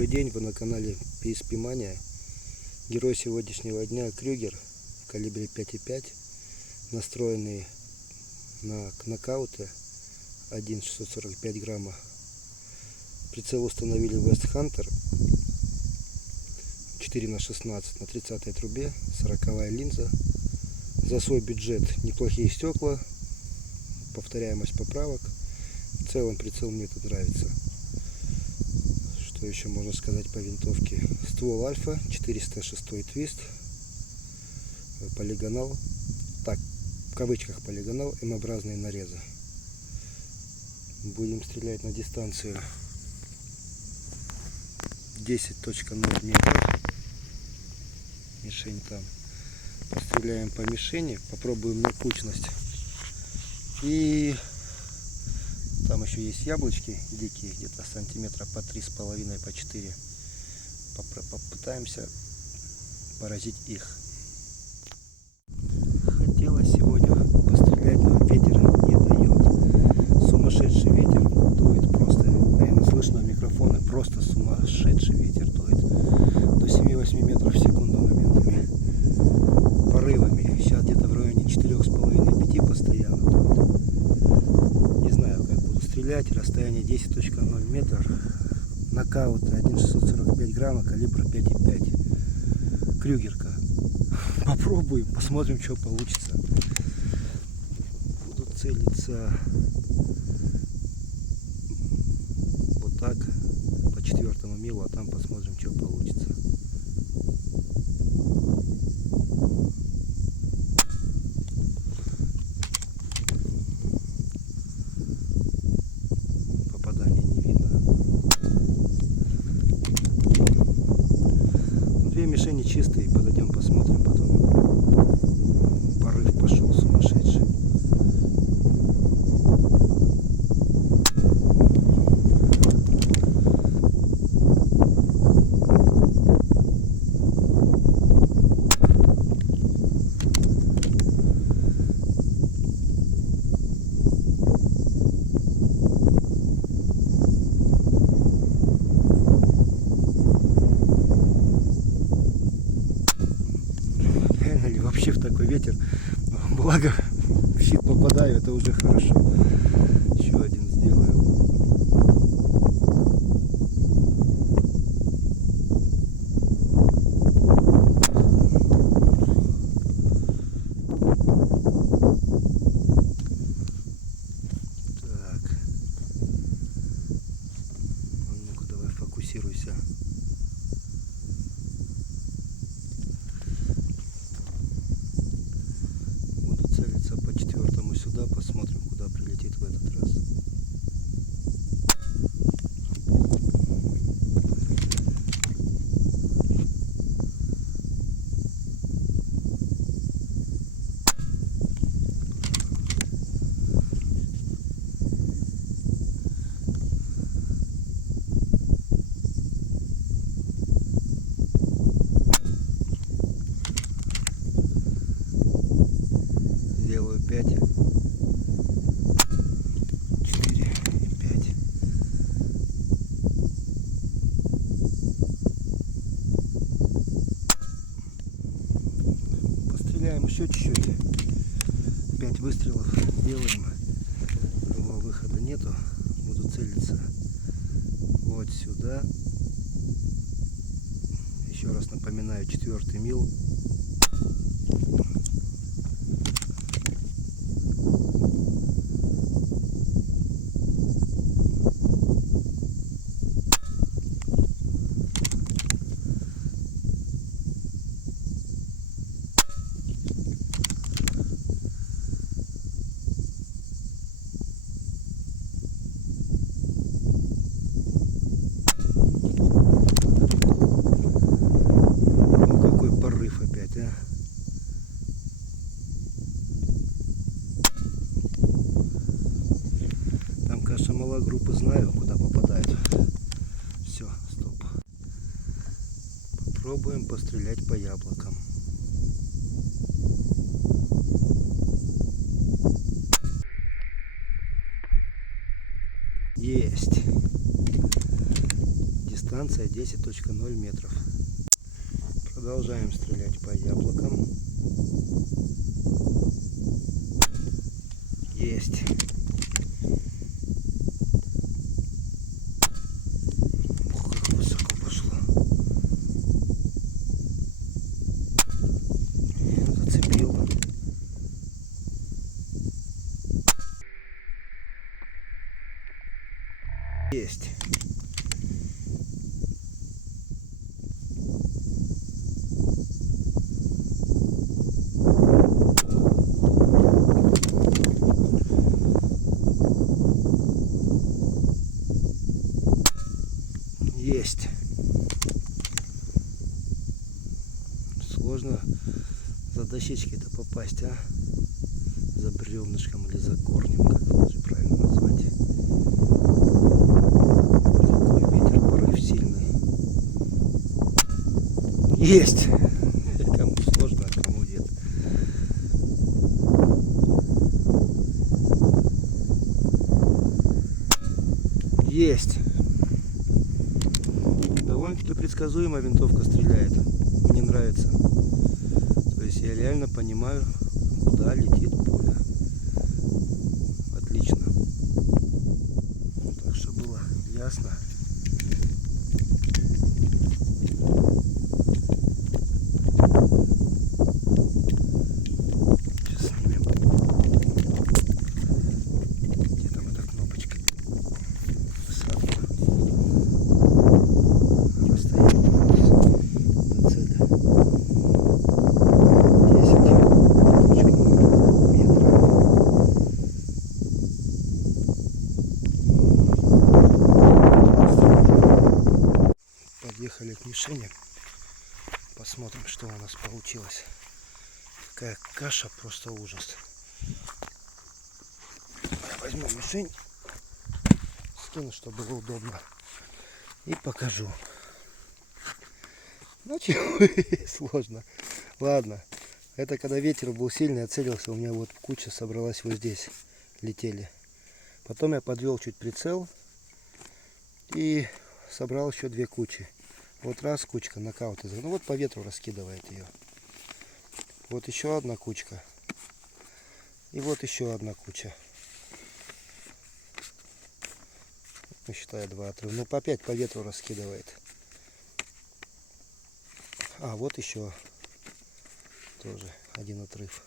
Добрый день, вы на канале PSP Mania. Герой сегодняшнего дня Крюгер в калибре 5,5, настроенный на нокауты 1,645 грамма. Прицел установили West Hunter 4х16 на 30 трубе, 40 линза. За свой бюджет неплохие стекла, повторяемость поправок. В целом прицел мне тут нравится. Что еще можно сказать по винтовке? Ствол Альфа, 406 твист, полигонал, так, в кавычках полигонал, М-образные нарезы. Будем стрелять на дистанцию 10.0 метров. Мишень там. Постреляем по мишени, попробуем на кучность. И там еще есть яблочки дикие, где-то сантиметра по 3,5, по 4. Попытаемся поразить их. Хотелось сегодня пострелять, но ветер не дает. Сумасшедший ветер дует просто. Наверное, слышно в микрофоны, просто сумасшедший ветер дует. До 7-8 метров в секунду моментами. Порывами. Сейчас где-то в районе 4,5-5 постоянно дует. Не знаю, как буду стрелять. Расстояние 10.0 метр. Нокаут 1,645 грамма, калибр 5,5. Крюгерка. Попробуем, посмотрим, что получится. Буду целиться вот так, по 4-му милу, а там посмотрим, что получится. Попадания не видно. Две мишени чистые, подойдем посмотрим потом. Порыв пошел сумасшедший. Вообще в такой ветер, благо в щит попадаю, это уже хорошо. Еще один сделаю. Так, ну-ка давай фокусируйся. По 4-му сюда, посмотрим, куда прилетит в этот раз. Делаю 5, 4 и 5. Постреляем еще чуть-чуть. 5 выстрелов сделаем. Другого выхода нету. Буду целиться вот сюда. Еще раз напоминаю, 4-й мил. Там, конечно, мала группа, знаю, куда попадает. Все, стоп. Попробуем пострелять по яблокам. Есть. Дистанция 10.0 метров. Продолжаем стрелять по яблокам. Есть. Ух, как высоко пошло. Зацепил. Есть. Есть. Сложно за дощечки-то попасть, а? За бревнышком или за корнем, как лучше правильно назвать. Какой ветер, порыв сильный. Есть! Кому сложно, а кому нет. Есть! Довольно-таки предсказуемо винтовка стреляет. Мне нравится. То есть я реально понимаю, куда летит пуля. Отлично. Так что было ясно. Сейчас снимем. Где там эта кнопочка? Посадка. Подъехали к мишени. Посмотрим, что у нас получилось. Какая каша, просто ужас. Возьму мишень, скину, чтобы было удобно. И покажу. Ну чего, сложно. Ладно. Это когда ветер был сильный, отцелился, у меня вот куча собралась вот здесь. Летели. Потом я подвел чуть прицел. И собрал еще две кучи. Вот раз кучка, нокаут. Ну вот по ветру раскидывает ее. Вот еще одна кучка. И вот еще одна куча. Ну, считаю, два отрыва. Ну, по 5 по ветру раскидывает. А, вот еще тоже один отрыв.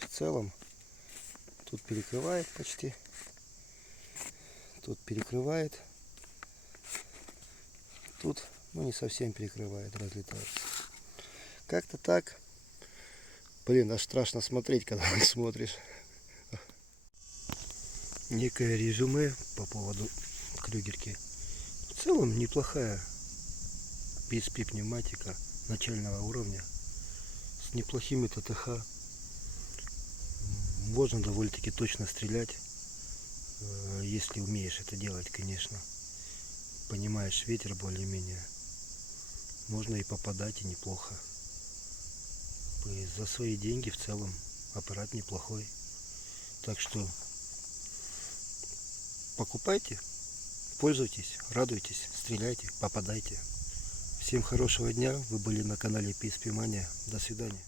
В целом, тут перекрывает почти. Тут перекрывает. Тут, ну, не совсем перекрывает, разлетается. Как-то так. Блин, аж страшно смотреть, когда смотришь. Некое резюме по поводу Крюгерки. В целом неплохая PSP пневматика начального уровня. С неплохими ТТХ. Можно довольно-таки точно стрелять. Если умеешь это делать, конечно. Понимаешь ветер более-менее. Можно и попадать, и неплохо. И за свои деньги в целом аппарат неплохой. Так что покупайте, пользуйтесь, радуйтесь, стреляйте, попадайте. Всем хорошего дня. Вы были на канале PSP Mania. До свидания.